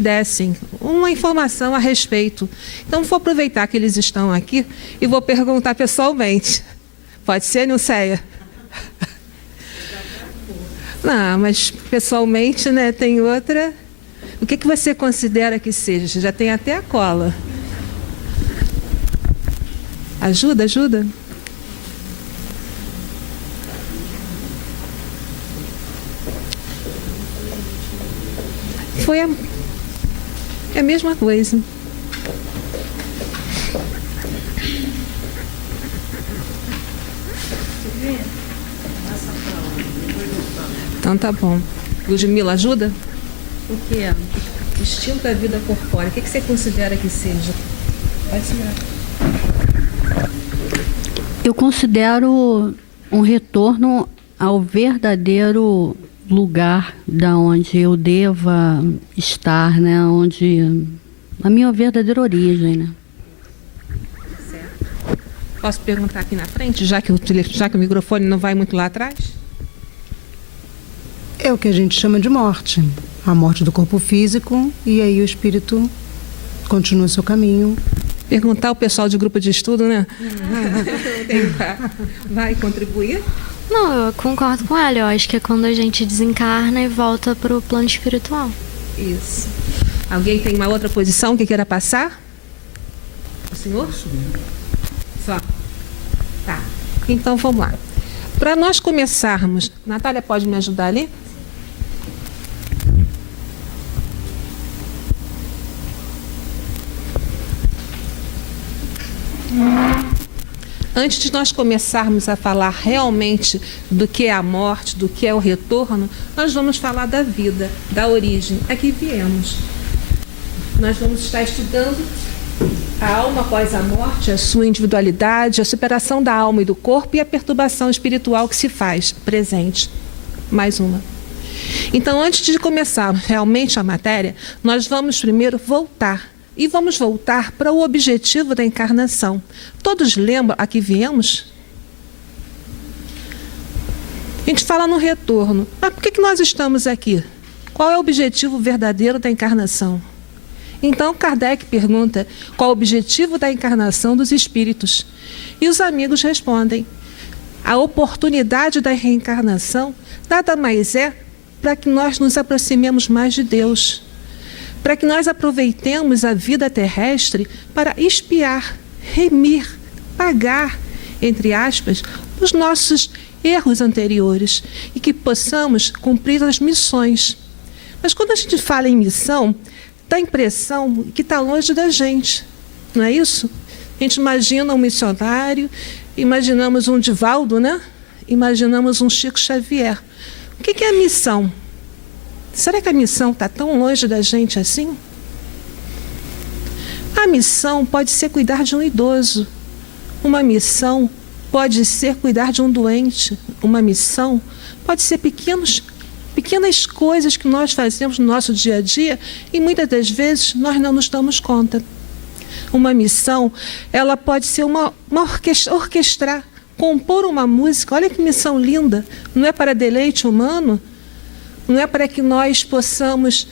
dessem uma informação a respeito. Então, vou aproveitar que eles estão aqui e vou perguntar pessoalmente. Pode ser, Nilceia? Não, mas pessoalmente, né, tem outra. O que você considera que seja? Já tem até a cola. Ajuda, ajuda. Foi a mesma coisa. Então tá bom. Ludmila, ajuda? O que é? O estilo da vida corpórea. O que você considera que seja? Pode segurar. Eu considero um retorno ao verdadeiro lugar da onde eu deva estar, né? Onde a minha verdadeira origem, né? Certo. Posso perguntar aqui na frente, já que o microfone não vai muito lá atrás? É o que a gente chama de morte. A morte do corpo físico, e aí o espírito continua seu caminho. Perguntar ao pessoal de grupo de estudo, né? Vai contribuir? Não, eu concordo com ela. Eu acho que é quando a gente desencarna e volta para o plano espiritual. Isso. Alguém tem uma outra posição que queira passar? O senhor? Só. Tá. Então, vamos lá. Para nós começarmos... Natália, pode me ajudar ali? Antes de nós começarmos a falar realmente do que é a morte, do que é o retorno, nós vamos falar da vida, da origem, a que viemos. Nós vamos estar estudando a alma após a morte, a sua individualidade, a superação da alma e do corpo e a perturbação espiritual que se faz presente. Mais uma. Então, antes de começar realmente a matéria, nós vamos primeiro voltar. E vamos voltar para o objetivo da encarnação. Todos lembram a que viemos? A gente fala no retorno. Mas por que nós estamos aqui? Qual é o objetivo verdadeiro da encarnação? Então, Kardec pergunta qual o objetivo da encarnação dos espíritos. E os amigos respondem: a oportunidade da reencarnação nada mais é para que nós nos aproximemos mais de Deus. Para que nós aproveitemos a vida terrestre para expiar, remir, pagar, entre aspas, os nossos erros anteriores e que possamos cumprir as missões. Mas quando a gente fala em missão, dá a impressão que está longe da gente, não é isso? A gente imagina um missionário, imaginamos um Divaldo, né? Imaginamos um Chico Xavier. O que é a missão? Será que a missão está tão longe da gente assim? A missão pode ser cuidar de um idoso. Uma missão pode ser cuidar de um doente. Uma missão pode ser pequenas coisas que nós fazemos no nosso dia a dia e muitas das vezes nós não nos damos conta. Uma missão, ela pode ser orquestrar, compor uma música. Olha que missão linda. Não é para deleite humano? Não é para que nós possamos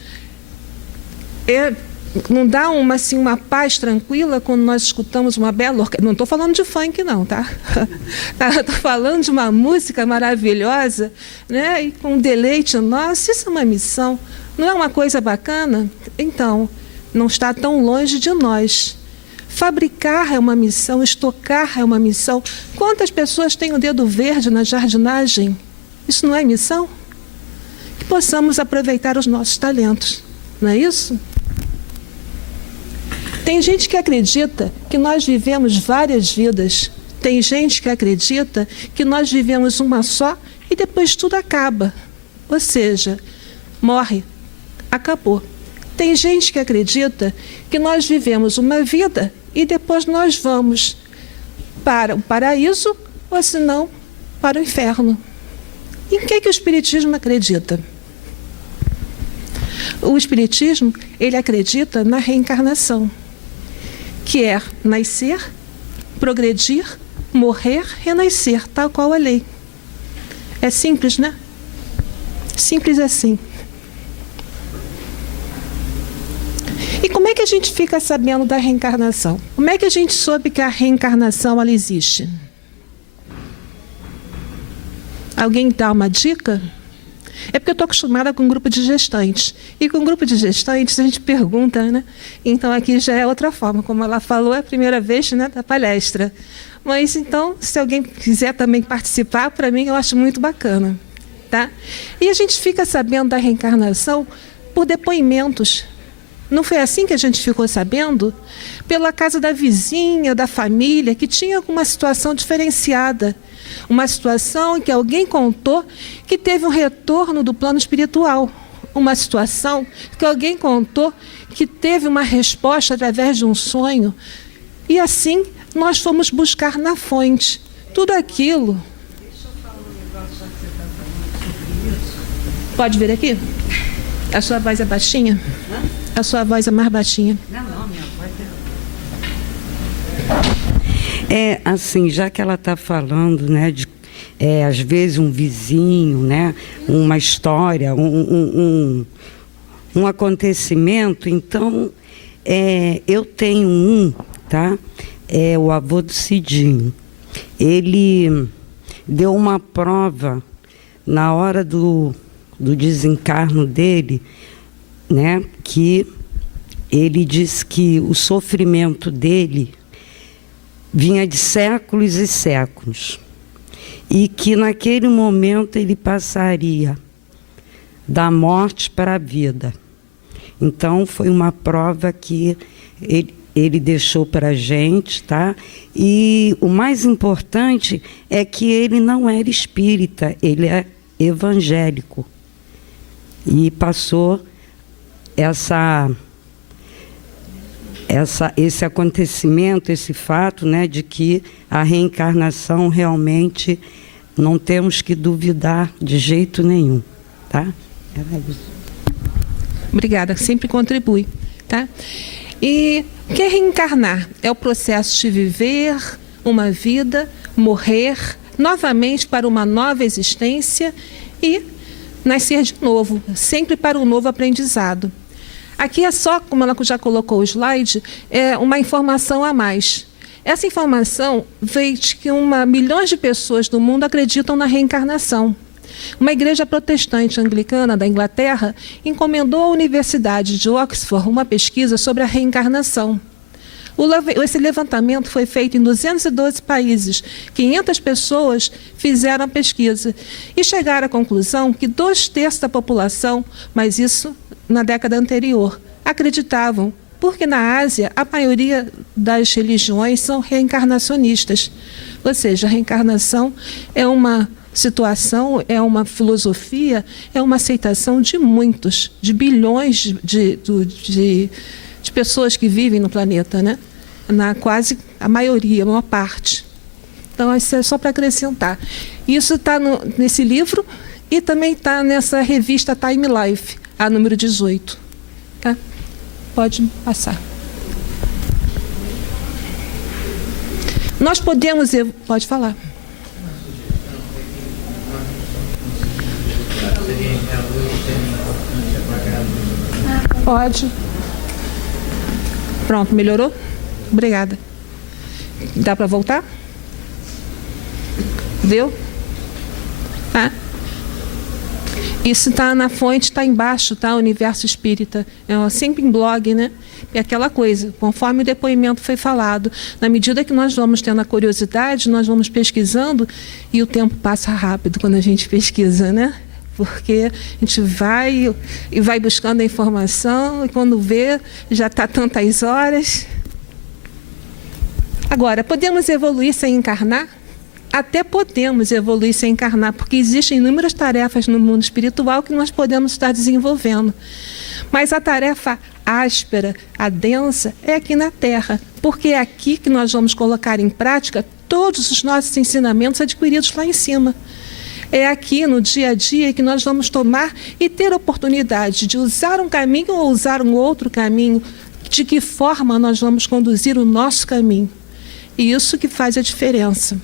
não dá uma paz tranquila quando nós escutamos uma bela orquestra. Não estou falando de funk, não, tá? Estou falando de uma música maravilhosa, né? E com deleite nosso. Isso é uma missão. Não é uma coisa bacana? Então, não está tão longe de nós. Fabricar é uma missão, estocar é uma missão. Quantas pessoas têm o dedo verde na jardinagem? Isso não é missão? Que possamos aproveitar os nossos talentos, não é isso? Tem gente que acredita que nós vivemos várias vidas. Tem gente que acredita que nós vivemos uma só e depois tudo acaba. Ou seja, morre, acabou. Tem gente que acredita que nós vivemos uma vida e depois nós vamos para o paraíso ou, se não, para o inferno. Em que o Espiritismo acredita? O Espiritismo, ele acredita na reencarnação, que é nascer, progredir, morrer, renascer, tal qual a lei. É simples, né? Simples assim. gente fica sabendo da reencarnação? Como é que a gente soube que a reencarnação ela existe? Alguém dá uma dica? É porque eu estou acostumada com um grupo de gestantes. E com um grupo de gestantes a gente pergunta, né? Então aqui já é outra forma. Como ela falou, é a primeira vez, né, da palestra. Mas então, se alguém quiser também participar, para mim eu acho muito bacana. Tá? E a gente fica sabendo da reencarnação por depoimentos. Não foi assim que a gente ficou sabendo? Pela casa da vizinha, da família, que tinha alguma situação diferenciada. Uma situação em que alguém contou que teve um retorno do plano espiritual. Uma situação que alguém contou que teve uma resposta através de um sonho. E assim, nós fomos buscar na fonte tudo aquilo. Deixa eu falar um negócio, já que você está falando sobre isso. Pode vir aqui? A sua voz é baixinha? A sua voz é mais baixinha. Não, minha voz é assim, já que ela está falando, né, de às vezes um vizinho, né, uma história, um acontecimento, então eu tenho tá? O avô do Cidinho. Ele deu uma prova na hora do desencarno dele, né, que ele disse que o sofrimento dele vinha de séculos e séculos e que naquele momento ele passaria da morte para a vida. Então foi uma prova que ele deixou para a gente, tá? E o mais importante é que ele não era espírita, ele é evangélico. E passou esse acontecimento, esse fato, né, de que a reencarnação realmente não temos que duvidar de jeito nenhum, tá? Era isso. Obrigada, sempre contribui, tá? E o que é reencarnar? É o processo de viver uma vida, morrer novamente para uma nova existência e nascer de novo, sempre para um novo aprendizado. Aqui é só, como ela já colocou o slide, é uma informação a mais. Essa informação veio de que milhões de pessoas do mundo acreditam na reencarnação. Uma igreja protestante anglicana da Inglaterra encomendou à Universidade de Oxford uma pesquisa sobre a reencarnação. Esse levantamento foi feito em 212 países. 500 pessoas fizeram a pesquisa e chegaram à conclusão que 2/3 da população, mas isso na década anterior, acreditavam, porque na Ásia a maioria das religiões são reencarnacionistas. Ou seja, a reencarnação é uma situação, é uma filosofia, é uma aceitação de muitos, de bilhões de pessoas que vivem no planeta, né? Quase a maioria, uma parte. Então, isso é só para acrescentar. Isso está nesse livro e também está nessa revista Time Life, a número 18. Tá? Pode passar. Nós podemos... Pode falar. Pode. Pronto, melhorou? Obrigada. Dá para voltar? Deu? Tá? Isso está na fonte, está embaixo, tá? Universo Espírita. É sempre em blog, né? É aquela coisa, conforme o depoimento foi falado. Na medida que nós vamos tendo a curiosidade, nós vamos pesquisando e o tempo passa rápido quando a gente pesquisa, né? Porque a gente vai buscando a informação e quando vê, já está tantas horas. Agora, podemos evoluir sem encarnar? Até podemos evoluir sem encarnar, porque existem inúmeras tarefas no mundo espiritual que nós podemos estar desenvolvendo. Mas a tarefa áspera, a densa, é aqui na Terra, porque é aqui que nós vamos colocar em prática todos os nossos ensinamentos adquiridos lá em cima. É aqui, no dia a dia, que nós vamos tomar e ter a oportunidade de usar um caminho ou usar um outro caminho, de que forma nós vamos conduzir o nosso caminho. E isso que faz a diferença.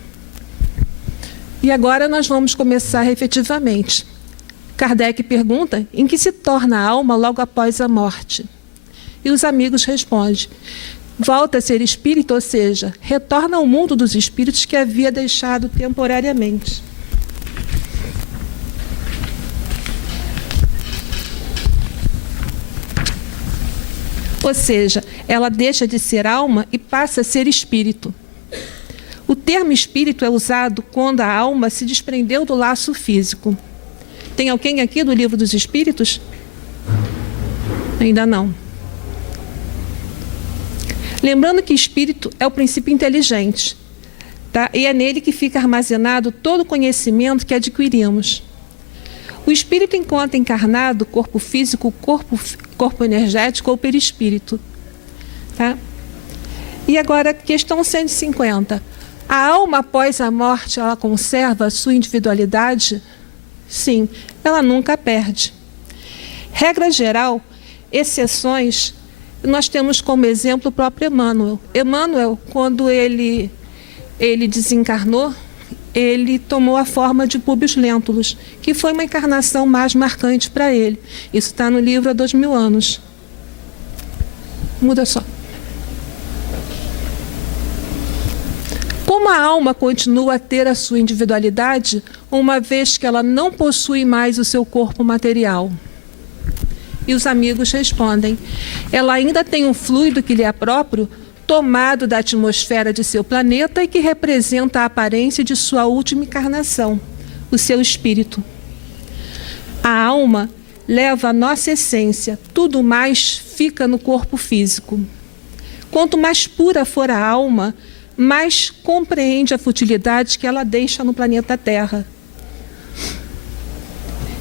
E agora nós vamos começar efetivamente. Kardec pergunta em que se torna a alma logo após a morte. E os amigos respondem: volta a ser espírito, ou seja, retorna ao mundo dos espíritos que havia deixado temporariamente. Ou seja, ela deixa de ser alma e passa a ser espírito. O termo espírito é usado quando a alma se desprendeu do laço físico. Tem alguém aqui do Livro dos Espíritos? Ainda não. Lembrando que espírito é o princípio inteligente, tá? E é nele que fica armazenado todo o conhecimento que adquirimos. O espírito, enquanto encarnado, corpo físico, corpo energético ou perispírito. Tá? E agora, questão 150. A alma, após a morte, ela conserva a sua individualidade? Sim, ela nunca perde. Regra geral, exceções, nós temos como exemplo o próprio Emmanuel. Emmanuel, quando ele desencarnou, ele tomou a forma de Públio Lentulus, que foi uma encarnação mais marcante para ele. Isso está no livro Há 2000 anos. Muda só. Como a alma continua a ter a sua individualidade, uma vez que ela não possui mais o seu corpo material? E os amigos respondem: ela ainda tem um fluido que lhe é próprio, tomado da atmosfera de seu planeta e que representa a aparência de sua última encarnação, o seu espírito. A alma leva a nossa essência, tudo mais fica no corpo físico. Quanto mais pura for a alma, mais compreende a futilidade que ela deixa no planeta Terra.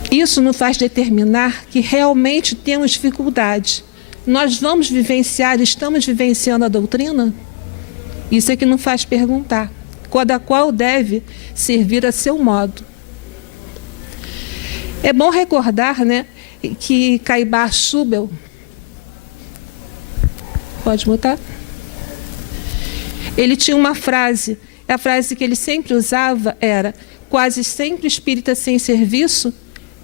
Isso nos faz determinar que realmente temos dificuldade. Nós vamos vivenciar, estamos vivenciando a doutrina? Isso é que nos faz perguntar, cada qual deve servir a seu modo. É bom recordar, né, que Caibar Schubel, pode botar? Ele tinha uma frase, a frase que ele sempre usava era: quase sempre espírita sem serviço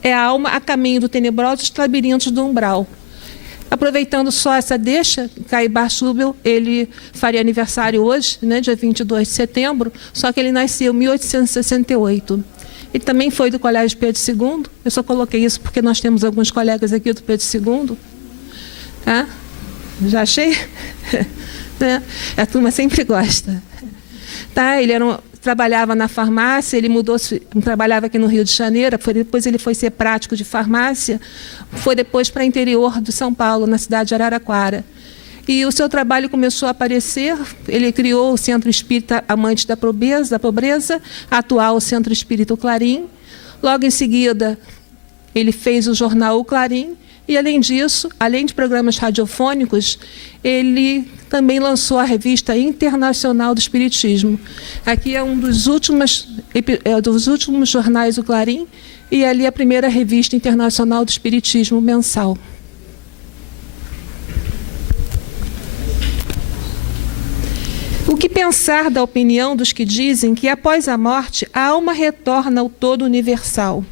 é a alma a caminho do tenebrosos labirintos do umbral. Aproveitando só essa deixa, Caibar Schubel, ele faria aniversário hoje, né, dia 22 de setembro, só que ele nasceu em 1868. Ele também foi do Colégio Pedro II, eu só coloquei isso porque nós temos alguns colegas aqui do Pedro II. Tá? Já achei? Né? A turma sempre gosta. Tá? Ele trabalhava na farmácia, ele trabalhava aqui no Rio de Janeiro, depois ele foi ser prático de farmácia, foi depois para o interior de São Paulo, na cidade de Araraquara. E o seu trabalho começou a aparecer, ele criou o Centro Espírita Amantes da Pobreza, atual Centro Espírita Clarim. Logo em seguida, ele fez o jornal O Clarim, e além disso, além de programas radiofônicos, ele também lançou a Revista Internacional do Espiritismo. Aqui é um dos últimos jornais do Clarim, e ali a primeira Revista Internacional do Espiritismo mensal. O que pensar da opinião dos que dizem que após a morte a alma retorna ao todo universal?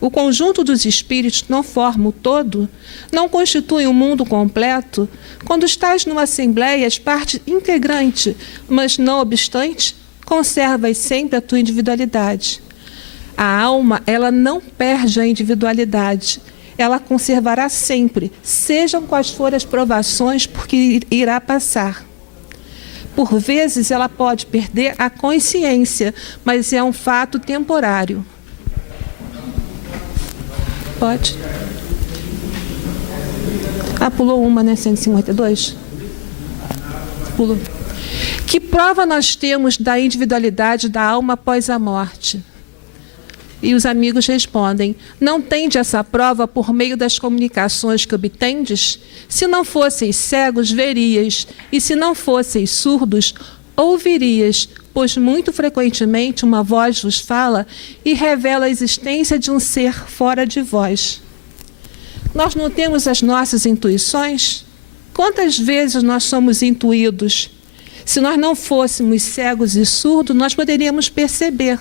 O conjunto dos espíritos não forma o todo? Não constitui um mundo completo? Quando estás numa assembleia, és parte integrante, mas não obstante, conservas sempre a tua individualidade. A alma, ela não perde a individualidade. Ela conservará sempre, sejam quais forem as provações por que irá passar. Por vezes, ela pode perder a consciência, mas é um fato temporário. Pode. Pulou uma, né? 152? Pulou. Que prova nós temos da individualidade da alma após a morte? E os amigos respondem: não tende essa prova por meio das comunicações que obtendes? Se não fosseis cegos, verias, e se não fosseis surdos, ouvirias, pois muito frequentemente uma voz vos fala e revela a existência de um ser fora de vós. Nós não temos as nossas intuições? Quantas vezes nós somos intuídos? Se nós não fôssemos cegos e surdos, nós poderíamos perceber.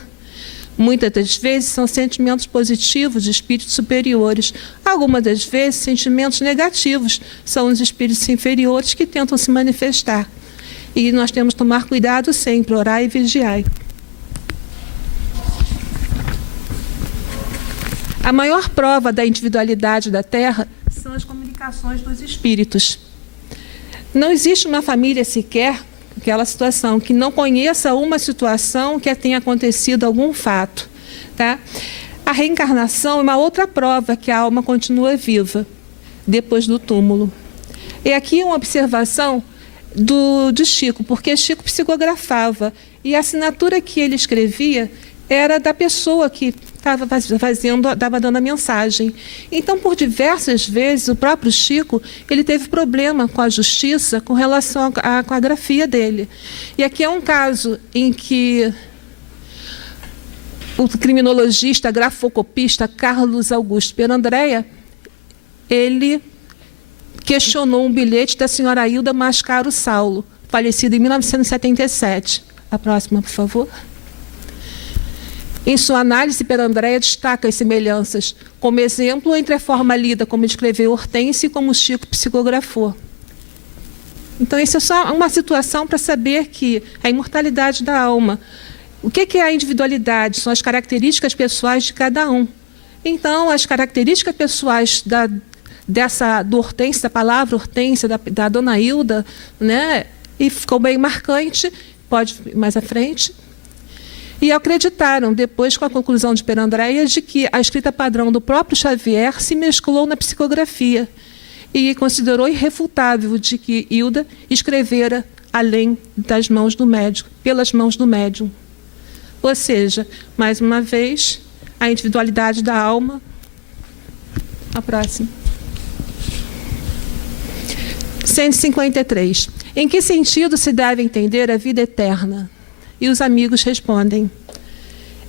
Muitas das vezes são sentimentos positivos de espíritos superiores. Algumas das vezes, sentimentos negativos são os espíritos inferiores que tentam se manifestar. E nós temos que tomar cuidado sempre, orar e vigiar. A maior prova da individualidade da Terra são as comunicações dos espíritos. Não existe uma família sequer, aquela situação, que não conheça uma situação que tenha acontecido algum fato. Tá? A reencarnação é uma outra prova que a alma continua viva depois do túmulo. E aqui uma observação de Chico, porque Chico psicografava e a assinatura que ele escrevia era da pessoa que estava dando a mensagem. Então, por diversas vezes, o próprio Chico ele teve problema com a justiça com relação com a grafia dele. E aqui é um caso em que o criminologista, grafocopista Carlos Augusto Perandrea, ele questionou um bilhete da senhora Hilda Mascaro Saulo, falecida em 1977. A próxima, por favor. Em sua análise, Perandrea destaca as semelhanças, como exemplo entre a forma lida como escreveu Hortêncio e como Chico psicografou. Então, isso é só uma situação para saber que a imortalidade da alma. O que é a individualidade? São as características pessoais de cada um. Então, as características pessoais do Hortêncio, da palavra Hortência, da dona Hilda, né? E ficou bem marcante, pode ir mais à frente. E acreditaram, depois com a conclusão de Perandrea, de que a escrita padrão do próprio Xavier se mesclou na psicografia e considerou irrefutável de que Hilda escrevera além das mãos do médium, pelas mãos do médium. Ou seja, mais uma vez, a individualidade da alma. A próxima. 153. Em que sentido se deve entender a vida eterna? E os amigos respondem: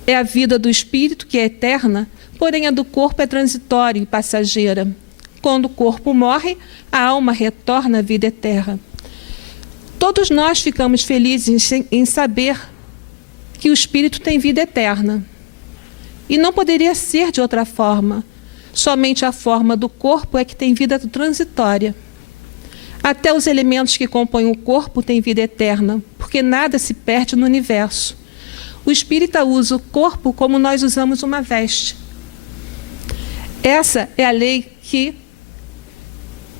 é a vida do espírito que é eterna, porém a do corpo é transitória e passageira. Quando o corpo morre, a alma retorna à vida eterna. Todos nós ficamos felizes em saber que o espírito tem vida eterna. E não poderia ser de outra forma. Somente a forma do corpo é que tem vida transitória. Até os elementos que compõem o corpo têm vida eterna, porque nada se perde no universo. O espírita usa o corpo como nós usamos uma veste. Essa é a lei que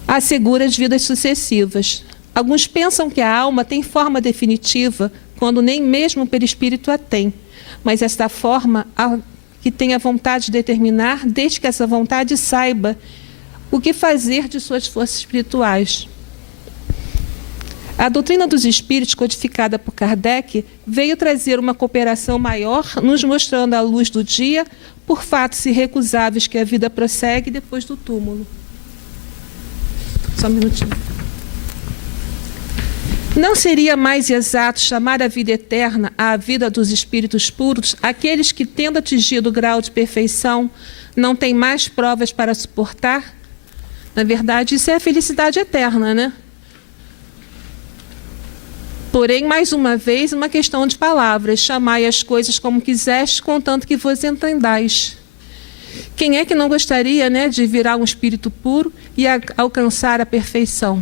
assegura as vidas sucessivas. Alguns pensam que a alma tem forma definitiva, quando nem mesmo o perispírito a tem. Mas esta forma que tem a vontade de determinar, desde que essa vontade saiba o que fazer de suas forças espirituais. A doutrina dos espíritos, codificada por Kardec, veio trazer uma cooperação maior, nos mostrando a luz do dia, por fatos irrecusáveis que a vida prossegue depois do túmulo. Só um minutinho. Não seria mais exato chamar a vida eterna a vida dos espíritos puros, aqueles que, tendo atingido o grau de perfeição, não têm mais provas para suportar? Na verdade, isso é a felicidade eterna, né? Porém, mais uma vez, uma questão de palavras. Chamai as coisas como quiseste, contanto que vos entendais. Quem é que não gostaria, né, de virar um espírito puro e alcançar a perfeição?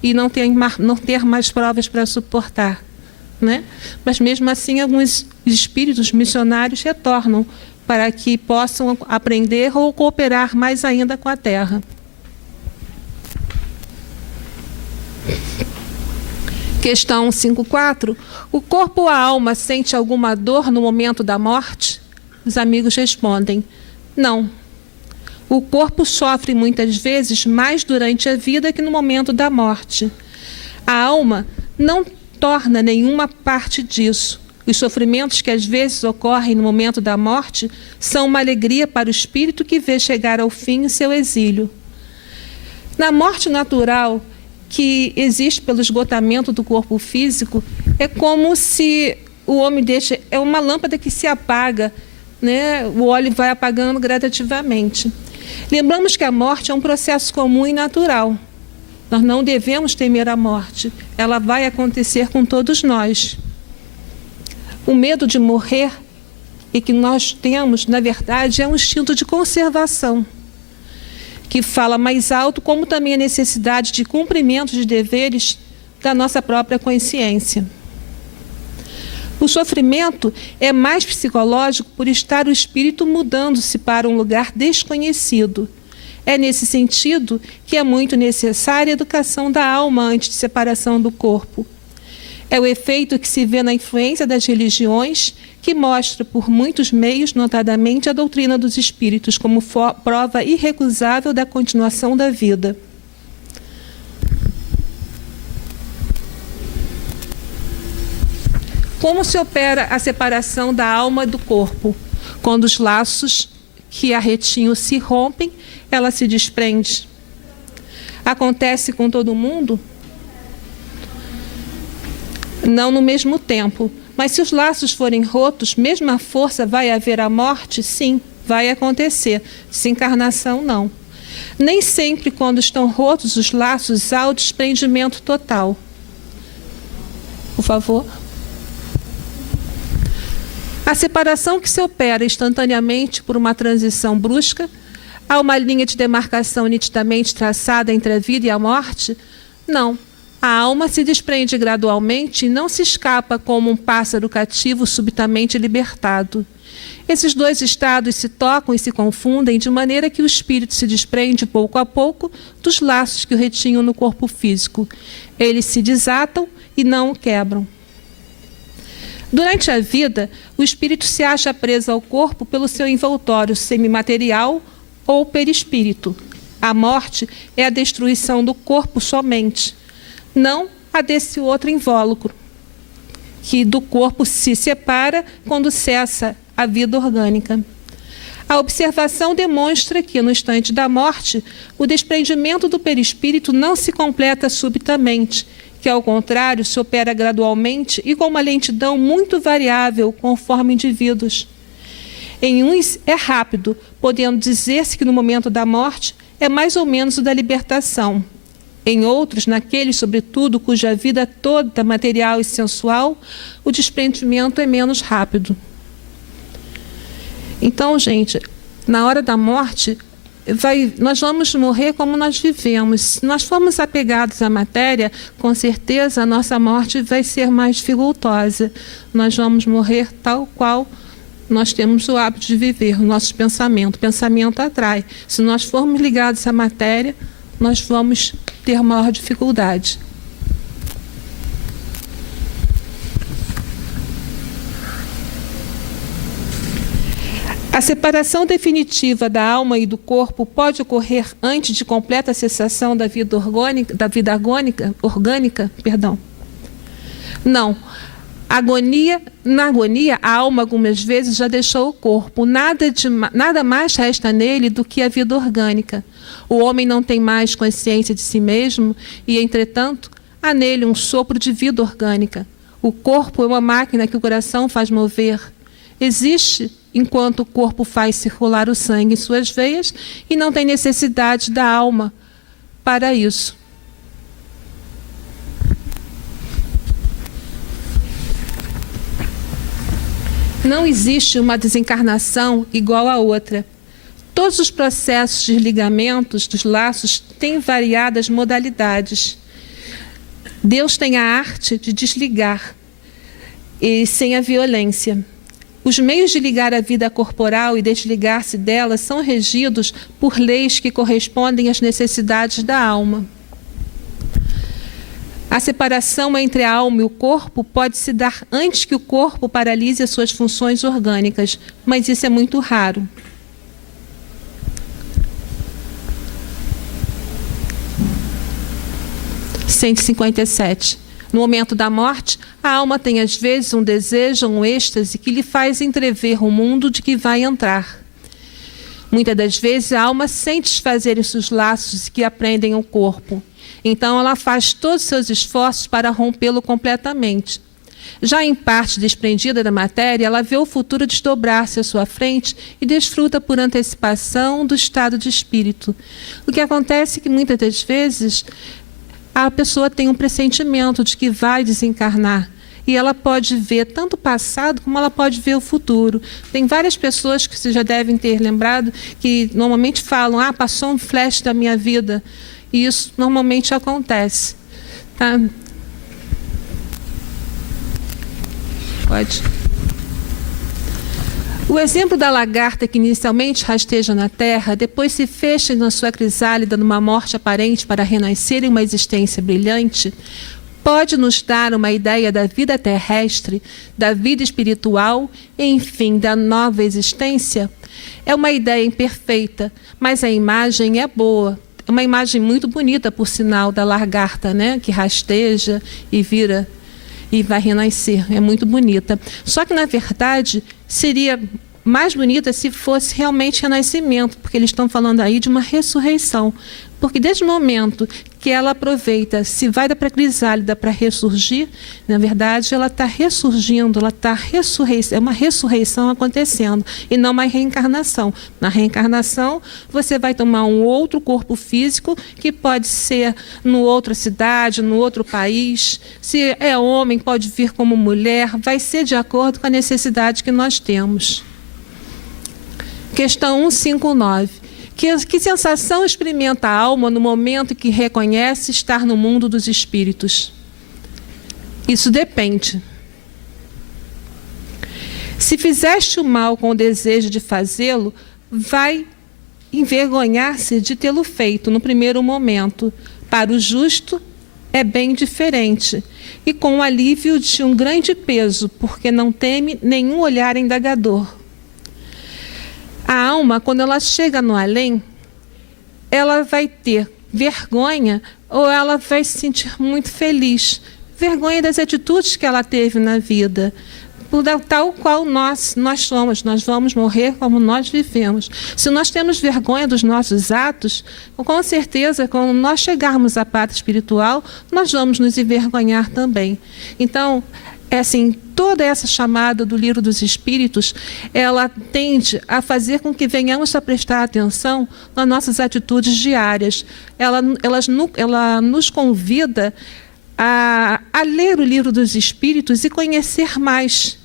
E não ter mais provas para suportar, né? Mas, mesmo assim, alguns espíritos missionários retornam para que possam aprender ou cooperar mais ainda com a Terra. Questão 5.4. O corpo ou a alma sente alguma dor no momento da morte? Os amigos respondem: não. O corpo sofre muitas vezes mais durante a vida que no momento da morte. A alma não torna nenhuma parte disso. Os sofrimentos que às vezes ocorrem no momento da morte são uma alegria para o espírito que vê chegar ao fim o seu exílio. Na morte natural, que existe pelo esgotamento do corpo físico, é como se o homem deixa... É uma lâmpada que se apaga, né? O óleo vai apagando gradativamente. Lembramos que a morte é um processo comum e natural. Nós não devemos temer a morte. Ela vai acontecer com todos nós. O medo de morrer e que nós temos, na verdade, é um instinto de conservação, que fala mais alto, como também a necessidade de cumprimento de deveres da nossa própria consciência. O sofrimento é mais psicológico por estar o espírito mudando-se para um lugar desconhecido. É nesse sentido que é muito necessária a educação da alma antes de separação do corpo. É o efeito que se vê na influência das religiões, que mostra por muitos meios, notadamente a doutrina dos espíritos, como prova irrecusável da continuação da vida. Como se opera a separação da alma do corpo? Quando os laços que a retinham se rompem, ela se desprende. Acontece com todo mundo? Não no mesmo tempo. Mas se os laços forem rotos, mesmo a força, vai haver a morte? Sim, vai acontecer. Desencarnação, não. Nem sempre, quando estão rotos os laços, há o desprendimento total. Por favor. A separação que se opera instantaneamente por uma transição brusca, há uma linha de demarcação nitidamente traçada entre a vida e a morte? Não. A alma se desprende gradualmente e não se escapa como um pássaro cativo subitamente libertado. Esses dois estados se tocam e se confundem de maneira que o espírito se desprende pouco a pouco dos laços que o retinham no corpo físico. Eles se desatam e não o quebram. Durante a vida, o espírito se acha preso ao corpo pelo seu envoltório semimaterial ou perispírito. A morte é a destruição do corpo somente, não a desse outro invólucro, que do corpo se separa quando cessa a vida orgânica. A observação demonstra que, no instante da morte, o desprendimento do perispírito não se completa subitamente, que, ao contrário, se opera gradualmente e com uma lentidão muito variável conforme indivíduos. Em uns é rápido, podendo dizer-se que no momento da morte é mais ou menos o da libertação. Em outros, naqueles, sobretudo, cuja vida toda material e sensual, o desprendimento é menos rápido. Então, gente, na hora da morte, nós vamos morrer como nós vivemos. Se nós formos apegados à matéria, com certeza a nossa morte vai ser mais dificultosa. Nós vamos morrer tal qual nós temos o hábito de viver, o nosso pensamento. O pensamento atrai. Se nós formos ligados à matéria, nós vamos ter maior dificuldade. A separação definitiva da alma e do corpo pode ocorrer antes de completa cessação da vida orgânica? Não. Na agonia, a alma algumas vezes já deixou o corpo. Nada mais resta nele do que a vida orgânica. O homem não tem mais consciência de si mesmo e, entretanto, há nele um sopro de vida orgânica. O corpo é uma máquina que o coração faz mover. Existe enquanto o corpo faz circular o sangue em suas veias e não tem necessidade da alma para isso. Não existe uma desencarnação igual à outra. Todos os processos de ligamentos dos laços têm variadas modalidades. Deus tem a arte de desligar, e sem a violência. Os meios de ligar a vida corporal e desligar-se dela são regidos por leis que correspondem às necessidades da alma. A separação entre a alma e o corpo pode se dar antes que o corpo paralise as suas funções orgânicas, mas isso é muito raro. (157) No momento da morte, a alma tem às vezes um desejo, um êxtase que lhe faz entrever o mundo de que vai entrar. Muitas das vezes a alma sente desfazerem-se os laços que aprendem o corpo. Então ela faz todos os seus esforços para rompê-lo completamente. Já em parte desprendida da matéria, ela vê o futuro desdobrar-se à sua frente e desfruta por antecipação do estado de espírito. O que acontece é que muitas das vezes a pessoa tem um pressentimento de que vai desencarnar. e ela pode ver tanto o passado como ela pode ver o futuro. Tem várias pessoas que vocês já devem ter lembrado que normalmente falam: ah, passou um flash da minha vida. E isso normalmente acontece. Tá? Pode. O exemplo da lagarta que inicialmente rasteja na terra, depois se fecha na sua crisálida numa morte aparente para renascer em uma existência brilhante, pode nos dar uma ideia da vida terrestre, da vida espiritual e, enfim, da nova existência? É uma ideia imperfeita, mas a imagem é boa. É uma imagem muito bonita, por sinal, da lagarta, né? Que rasteja e vira e vai renascer. É muito bonita. Só que, na verdade, seria mais bonita se fosse realmente renascimento, porque eles estão falando aí de uma ressurreição. Porque desde o momento que ela aproveita, se vai para a crisálida para ressurgir, na verdade ela está ressurgindo, ela está é uma ressurreição acontecendo e não uma reencarnação. Na reencarnação você vai tomar um outro corpo físico que pode ser em outra cidade, no outro país. Se é homem, pode vir como mulher, vai ser de acordo com a necessidade que nós temos. Questão 159. Que sensação experimenta a alma no momento que reconhece estar no mundo dos espíritos? Isso depende. Se fizeste o mal com o desejo de fazê-lo, vai envergonhar-se de tê-lo feito no primeiro momento. Para o justo, é bem diferente, e com o alívio de um grande peso, porque não teme nenhum olhar indagador. A alma, quando ela chega no além, ela vai ter vergonha ou ela vai se sentir muito feliz. Vergonha das atitudes que ela teve na vida. Tal qual nós somos, nós vamos morrer como nós vivemos. Se nós temos vergonha dos nossos atos, com certeza, quando nós chegarmos à pátria espiritual, nós vamos nos envergonhar também. Então, é assim, toda essa chamada do Livro dos Espíritos, ela tende a fazer com que venhamos a prestar atenção nas nossas atitudes diárias. Ela nos convida a ler o Livro dos Espíritos e conhecer mais.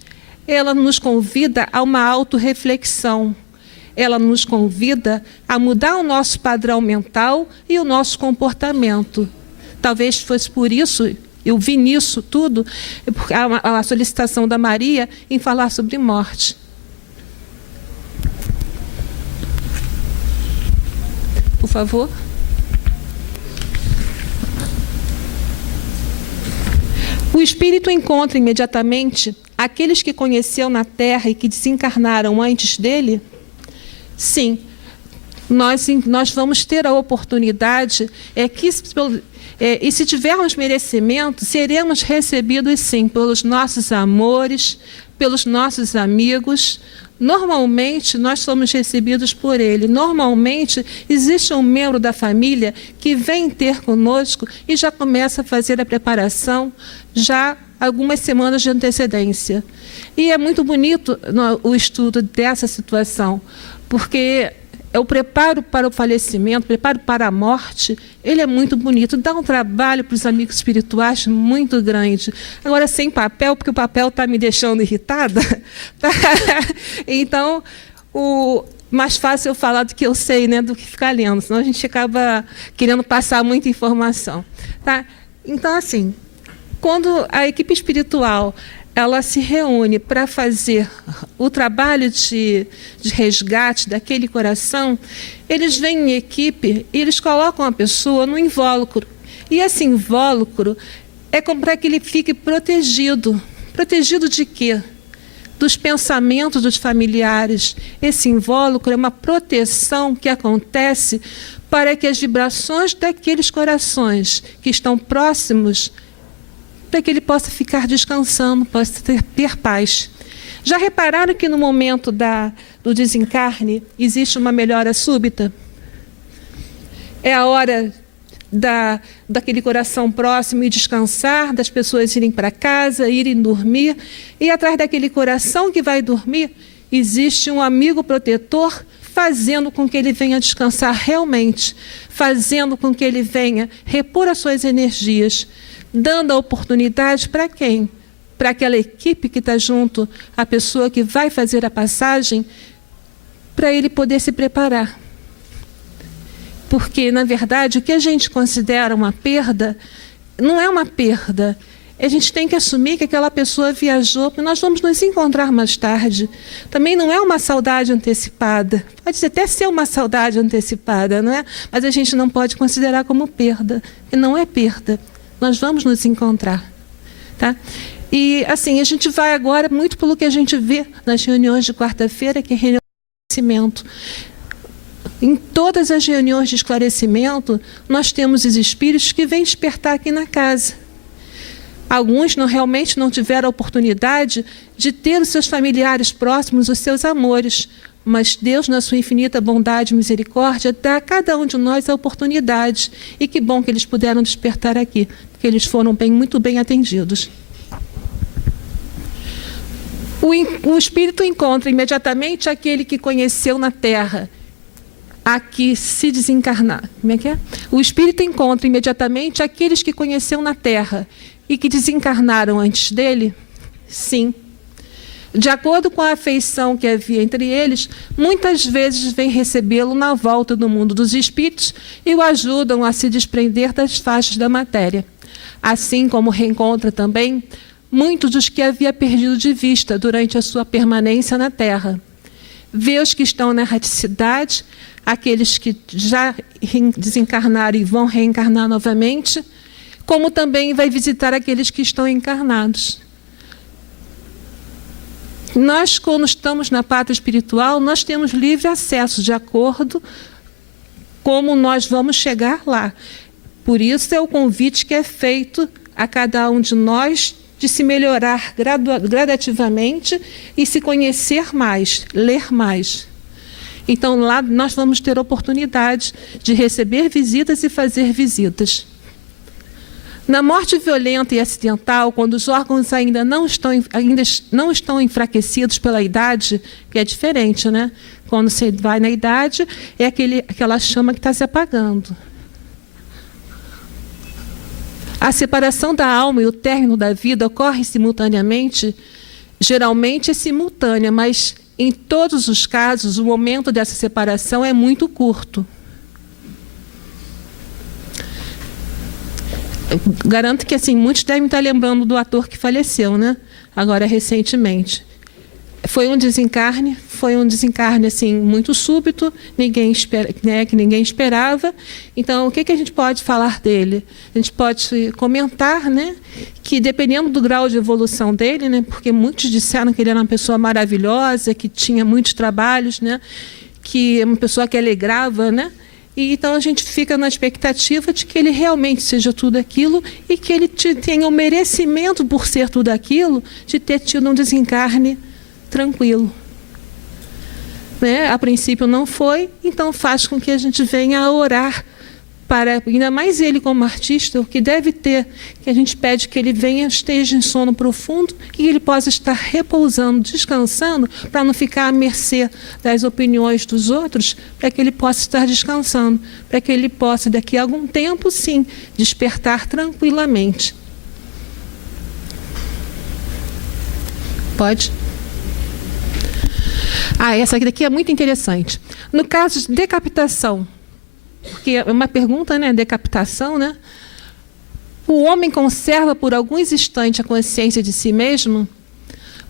Ela nos convida a uma autorreflexão. Ela nos convida a mudar o nosso padrão mental e o nosso comportamento. Talvez fosse por isso, eu vi nisso tudo, a solicitação da Maria em falar sobre morte. Por favor. O espírito encontra imediatamente aqueles que conheceu na Terra e que desencarnaram antes dele? Sim. Nós vamos ter a oportunidade, e se tivermos merecimento, seremos recebidos sim pelos nossos amores, pelos nossos amigos. Normalmente, nós somos recebidos por ele. Normalmente, existe um membro da família que vem ter conosco e já começa a fazer a preparação, já algumas semanas de antecedência. E é muito bonito o estudo dessa situação, porque o preparo para o falecimento, o preparo para a morte, ele é muito bonito. Dá um trabalho para os amigos espirituais muito grande. Agora, sem papel, porque o papel está me deixando irritada. Tá? Então, mais fácil eu falar do que eu sei, né, do que ficar lendo. Senão a gente acaba querendo passar muita informação. Tá? Então, assim, quando a equipe espiritual ela se reúne para fazer o trabalho de resgate daquele coração, eles vêm em equipe e eles colocam a pessoa no invólucro. E esse invólucro é para que ele fique protegido. Protegido de quê? Dos pensamentos dos familiares. Esse invólucro é uma proteção que acontece para que as vibrações daqueles corações que estão próximos, para que ele possa ficar descansando, possa ter paz. Já repararam que no momento do desencarne existe uma melhora súbita? É a hora daquele coração próximo ir descansar, das pessoas irem para casa, irem dormir, e atrás daquele coração que vai dormir, existe um amigo protetor fazendo com que ele venha descansar realmente, fazendo com que ele venha repor as suas energias, dando a oportunidade para quem? para aquela equipe que está junto, a pessoa que vai fazer a passagem, para ele poder se preparar. Porque, na verdade, o que a gente considera uma perda, não é uma perda. A gente tem que assumir que aquela pessoa viajou, porque nós vamos nos encontrar mais tarde. Também não é uma saudade antecipada. Pode até ser uma saudade antecipada, não é? Mas a gente não pode considerar como perda. E não é perda. Nós vamos nos encontrar. Tá? E, assim, a gente vai agora muito pelo que a gente vê nas reuniões de quarta-feira, que é reunião de esclarecimento. Em todas as reuniões de esclarecimento, nós temos os espíritos que vêm despertar aqui na casa. Alguns realmente não tiveram a oportunidade de ter os seus familiares próximos, os seus amores, mas Deus, na sua infinita bondade e misericórdia, dá a cada um de nós a oportunidade. E que bom que eles puderam despertar aqui, porque eles foram muito bem atendidos. O espírito encontra imediatamente aquele que conheceu na terra, aqui se desencarnar. Como é que é? O espírito encontra imediatamente aqueles que conheceu na terra e que desencarnaram antes dele? Sim. De acordo com a afeição que havia entre eles, muitas vezes vem recebê-lo na volta do mundo dos espíritos e o ajudam a se desprender das faixas da matéria. Assim como reencontra também muitos dos que havia perdido de vista durante a sua permanência na Terra. Vê os que estão na erraticidade, aqueles que já desencarnaram e vão reencarnar novamente, como também vai visitar aqueles que estão encarnados. Nós, quando estamos na pátria espiritual, nós temos livre acesso de acordo como nós vamos chegar lá. Por isso é o convite que é feito a cada um de nós de se melhorar gradativamente e se conhecer mais, ler mais. Então lá nós vamos ter oportunidade de receber visitas e fazer visitas. Na morte violenta e acidental, quando os órgãos ainda não estão enfraquecidos pela idade, que é diferente, né? Quando você vai na idade, é aquela chama que está se apagando. A separação da alma e o término da vida ocorre simultaneamente, geralmente é simultânea, mas em todos os casos o momento dessa separação é muito curto. Garanto que assim, muitos devem estar lembrando do ator que faleceu, né? Agora recentemente. Foi um desencarne assim, muito súbito, que ninguém esperava. Então, o que a gente pode falar dele? A gente pode comentar, né, que dependendo do grau de evolução dele, né, porque muitos disseram que ele era uma pessoa maravilhosa, que tinha muitos trabalhos, né, que é uma pessoa que alegrava, né? E então a gente fica na expectativa de que ele realmente seja tudo aquilo e que ele tenha o merecimento, por ser tudo aquilo, de ter tido um desencarne tranquilo. Né? A princípio não foi, então faz com que a gente venha a orar para, ainda mais ele como artista, o que deve ter, que a gente pede que ele venha, esteja em sono profundo e ele possa estar repousando, descansando, para não ficar à mercê das opiniões dos outros, para que ele possa estar descansando, para que ele possa, daqui a algum tempo, sim, despertar tranquilamente. Pode? Essa daqui é muito interessante. No caso de decapitação, porque é uma pergunta, né? Decapitação, né? O homem conserva por alguns instantes a consciência de si mesmo?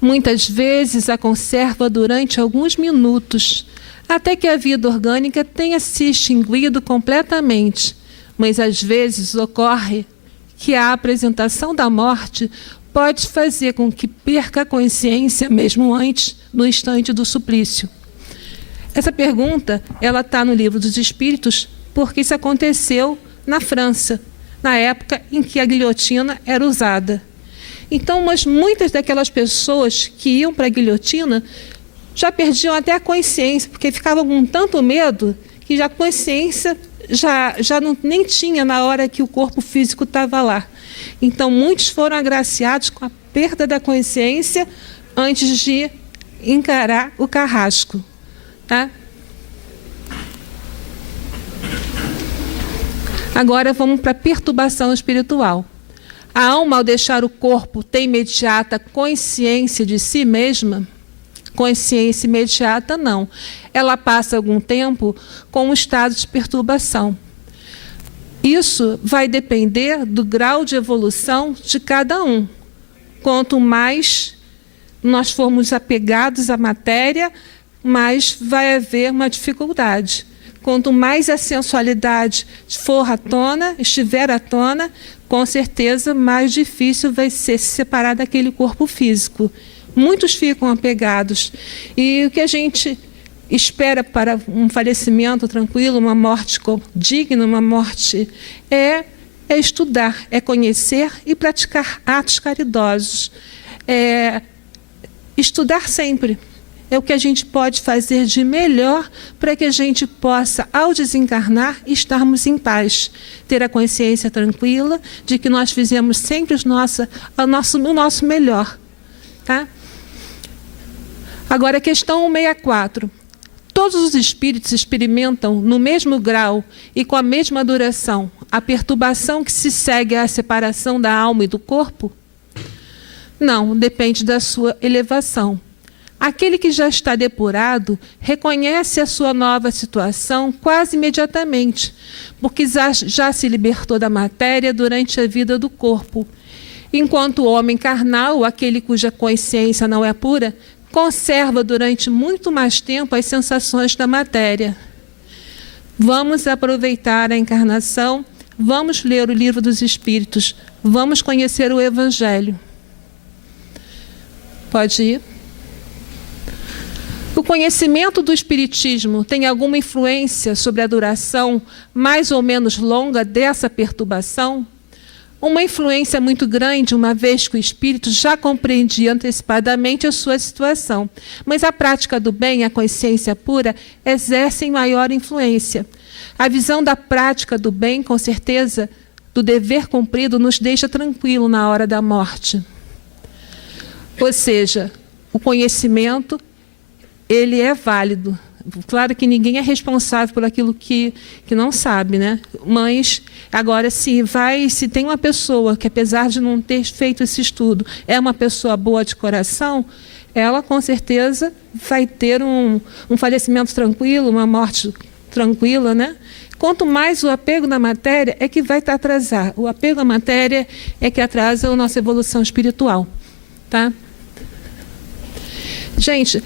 Muitas vezes a conserva durante alguns minutos, até que a vida orgânica tenha se extinguido completamente. Mas às vezes ocorre que a apresentação da morte pode fazer com que perca a consciência mesmo antes, no instante do suplício. Essa pergunta, ela está no Livro dos Espíritos, porque isso aconteceu na França, na época em que a guilhotina era usada. Então, mas muitas daquelas pessoas que iam para a guilhotina já perdiam até a consciência, porque ficavam com tanto medo que já a consciência já nem tinha na hora que o corpo físico estava lá. Então, muitos foram agraciados com a perda da consciência antes de encarar o carrasco. Tá? Agora vamos para a perturbação espiritual. A alma, ao deixar o corpo, tem imediata consciência de si mesma? Consciência imediata, não. Ela passa algum tempo com um estado de perturbação. Isso vai depender do grau de evolução de cada um. Quanto mais nós formos apegados à matéria, mais vai haver uma dificuldade. Quanto mais a sensualidade for à tona, estiver à tona, com certeza mais difícil vai ser se separar daquele corpo físico. Muitos ficam apegados. E o que a gente espera para um falecimento tranquilo, uma morte digna, uma morte, é estudar, é conhecer e praticar atos caridosos. Estudar sempre. É o que a gente pode fazer de melhor para que a gente possa, ao desencarnar, estarmos em paz. Ter a consciência tranquila de que nós fizemos sempre o nosso melhor. Tá? Agora, a questão 164. Todos os espíritos experimentam, no mesmo grau e com a mesma duração, a perturbação que se segue à separação da alma e do corpo? Não, depende da sua elevação. Aquele que já está depurado reconhece a sua nova situação quase imediatamente, porque já se libertou da matéria durante a vida do corpo. Enquanto o homem carnal, aquele cuja consciência não é pura, conserva durante muito mais tempo as sensações da matéria. Vamos aproveitar a encarnação, vamos ler o Livro dos Espíritos, vamos conhecer o Evangelho. Pode ir. O conhecimento do Espiritismo tem alguma influência sobre a duração mais ou menos longa dessa perturbação? Uma influência muito grande, uma vez que o espírito já compreendia antecipadamente a sua situação. Mas a prática do bem e a consciência pura exercem maior influência. A visão da prática do bem, com certeza, do dever cumprido, nos deixa tranquilo na hora da morte. Ou seja, o conhecimento, ele é válido. Claro que ninguém é responsável por aquilo que não sabe, né? Mas, agora, se tem uma pessoa que, apesar de não ter feito esse estudo, é uma pessoa boa de coração, ela, com certeza, vai ter um falecimento tranquilo, uma morte tranquila, né? Quanto mais o apego na matéria é que vai atrasar. O apego à matéria é que atrasa a nossa evolução espiritual. Tá? Gente,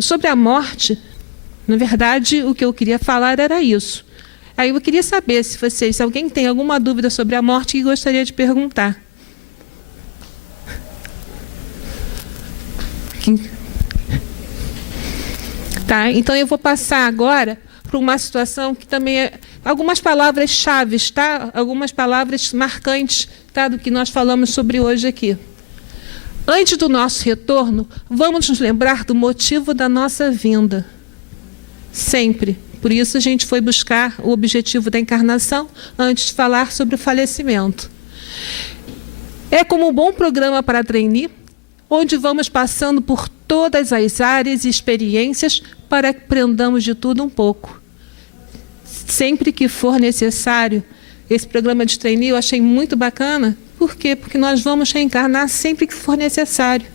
sobre a morte, na verdade, o que eu queria falar era isso. Aí eu queria saber se alguém tem alguma dúvida sobre a morte que gostaria de perguntar. Tá, então eu vou passar agora para uma situação que também é algumas palavras-chave, tá? Algumas palavras marcantes, tá? Do que nós falamos sobre hoje aqui. Antes do nosso retorno, vamos nos lembrar do motivo da nossa vinda. Sempre. Por isso a gente foi buscar o objetivo da encarnação antes de falar sobre o falecimento. É como um bom programa para trainee, onde vamos passando por todas as áreas e experiências para que aprendamos de tudo um pouco. Sempre que for necessário, esse programa de trainee eu achei muito bacana. Por quê? Porque nós vamos reencarnar sempre que for necessário,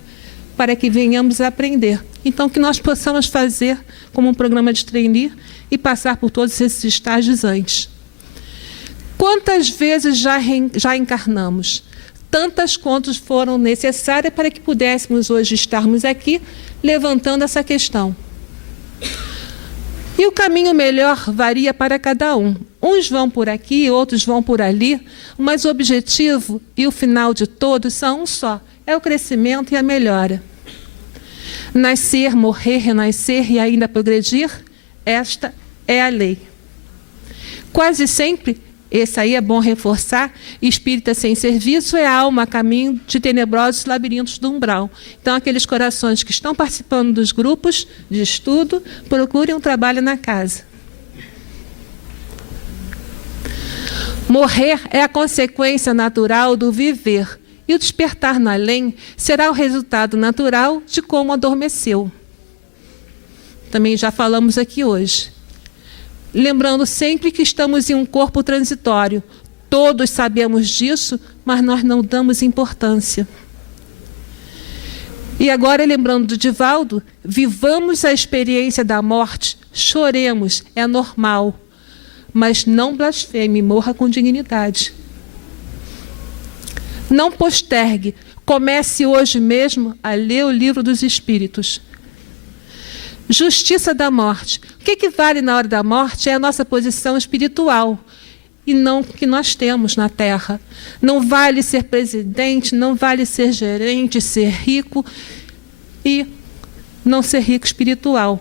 para que venhamos a aprender. Então, que nós possamos fazer como um programa de trainee e passar por todos esses estágios antes. Quantas vezes já encarnamos? Tantas quantas foram necessárias para que pudéssemos hoje estarmos aqui levantando essa questão. E o caminho melhor varia para cada um. Uns vão por aqui, outros vão por ali, mas o objetivo e o final de todos são um só, é o crescimento e a melhora. Nascer, morrer, renascer e ainda progredir, esta é a lei. Quase sempre, esse aí é bom reforçar, espírita sem serviço é a alma a caminho de tenebrosos labirintos do umbral. Então, aqueles corações que estão participando dos grupos de estudo, procurem um trabalho na casa. Morrer é a consequência natural do viver, e o despertar no além será o resultado natural de como adormeceu. Também já falamos aqui hoje. Lembrando sempre que estamos em um corpo transitório. Todos sabemos disso, mas nós não damos importância. E agora, lembrando do Divaldo, vivamos a experiência da morte, choremos, é normal, mas não blasfeme, morra com dignidade. Não postergue, comece hoje mesmo a ler o livro dos Espíritos. Justiça da morte. O que vale na hora da morte é a nossa posição espiritual e não o que nós temos na Terra. Não vale ser presidente, não vale ser gerente, ser rico e não ser rico espiritual.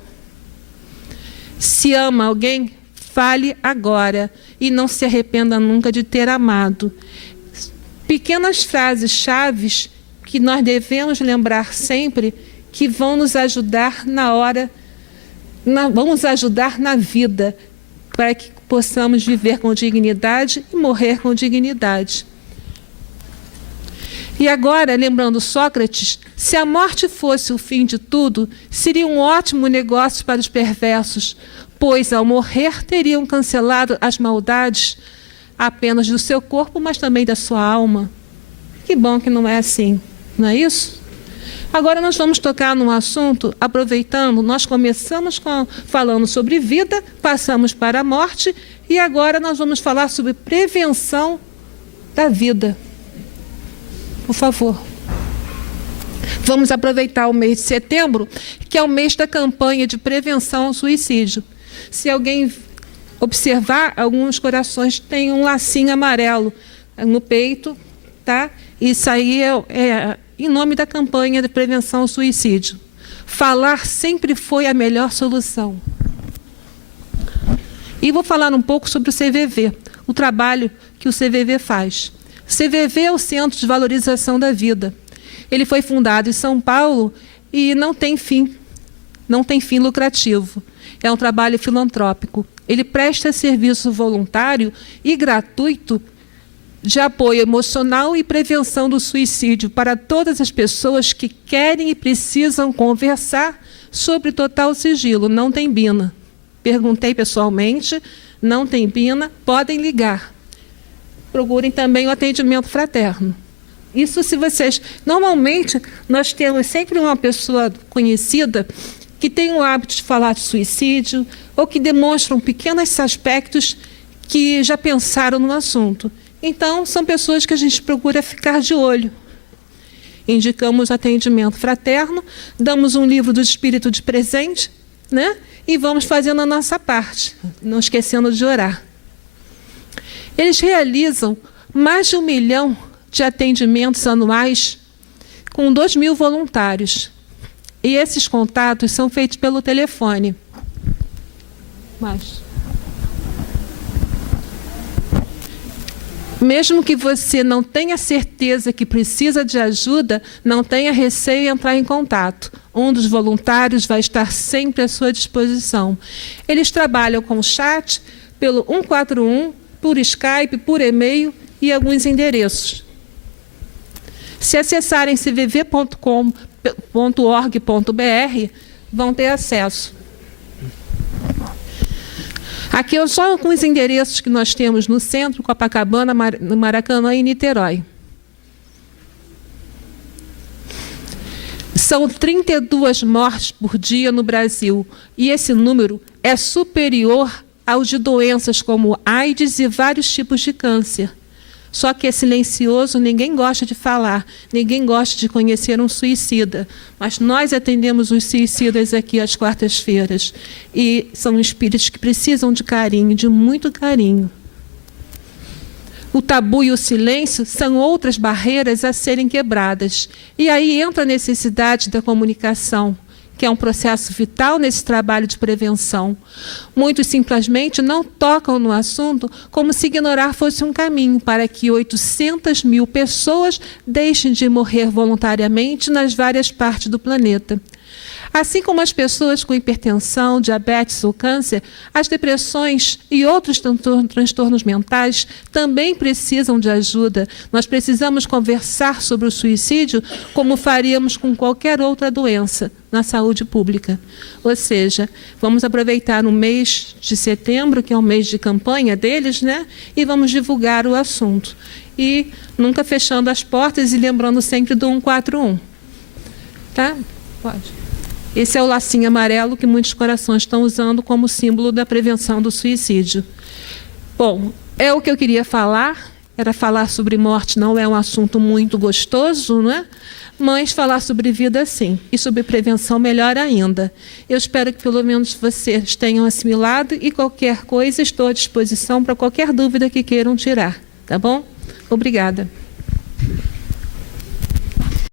Se ama alguém, fale agora e não se arrependa nunca de ter amado. Pequenas frases chaves que nós devemos lembrar sempre, que vão nos ajudar vão nos ajudar na vida, para que possamos viver com dignidade e morrer com dignidade. E agora, lembrando Sócrates, se a morte fosse o fim de tudo, seria um ótimo negócio para os perversos, pois ao morrer teriam cancelado as maldades apenas do seu corpo, mas também da sua alma. Que bom que não é assim, não é isso? Agora nós vamos tocar num assunto, aproveitando, nós começamos falando sobre vida, passamos para a morte, e agora nós vamos falar sobre prevenção da vida. Por favor. Vamos aproveitar o mês de setembro, que é o mês da campanha de prevenção ao suicídio. Se alguém observar, alguns corações têm um lacinho amarelo no peito, tá? Isso aí é em nome da campanha de prevenção ao suicídio. Falar sempre foi a melhor solução. E vou falar um pouco sobre o CVV, o trabalho que o CVV faz. O CVV é o Centro de Valorização da Vida. Ele foi fundado em São Paulo e não tem fim lucrativo. É um trabalho filantrópico. Ele presta serviço voluntário e gratuito de apoio emocional e prevenção do suicídio para todas as pessoas que querem e precisam conversar sobre total sigilo. Não tem bina. Perguntei pessoalmente, não tem bina, podem ligar. Procurem também o atendimento fraterno. Isso se vocês... Normalmente, nós temos sempre uma pessoa conhecida que tem o hábito de falar de suicídio ou que demonstram pequenos aspectos que já pensaram no assunto. Então, são pessoas que a gente procura ficar de olho. Indicamos atendimento fraterno, damos um livro do Espírito de presente, né? E vamos fazendo a nossa parte, não esquecendo de orar. Eles realizam mais de 1 milhão de atendimentos anuais com 2.000 voluntários. E esses contatos são feitos pelo telefone. Mesmo que você não tenha certeza que precisa de ajuda, não tenha receio em entrar em contato. Um dos voluntários vai estar sempre à sua disposição. Eles trabalham com chat, pelo 141, por Skype, por e-mail e alguns endereços. Se acessarem cvv.com.org.br, vão ter acesso. Aqui são só alguns endereços que nós temos no centro, Copacabana, no Maracanã e Niterói. São 32 mortes por dia no Brasil, e esse número é superior ao de doenças como AIDS e vários tipos de câncer. Só que é silencioso, ninguém gosta de falar, ninguém gosta de conhecer um suicida. Mas nós atendemos os suicidas aqui às quartas-feiras. E são espíritos que precisam de carinho, de muito carinho. O tabu e o silêncio são outras barreiras a serem quebradas. E aí entra a necessidade da comunicação, que é um processo vital nesse trabalho de prevenção. Muitos simplesmente não tocam no assunto como se ignorar fosse um caminho para que 800.000 pessoas deixem de morrer voluntariamente nas várias partes do planeta. Assim como as pessoas com hipertensão, diabetes ou câncer, as depressões e outros transtornos mentais também precisam de ajuda. Nós precisamos conversar sobre o suicídio como faríamos com qualquer outra doença na saúde pública. Ou seja, vamos aproveitar o mês de setembro, que é o mês de campanha deles, né? E vamos divulgar o assunto. E nunca fechando as portas e lembrando sempre do 141. Tá? Pode. Esse é o lacinho amarelo que muitos corações estão usando como símbolo da prevenção do suicídio. Bom, é o que eu queria falar. Era falar sobre morte, não é um assunto muito gostoso, não é? Mas falar sobre vida, sim. E sobre prevenção, melhor ainda. Eu espero que pelo menos vocês tenham assimilado e qualquer coisa estou à disposição para qualquer dúvida que queiram tirar. Tá bom? Obrigada.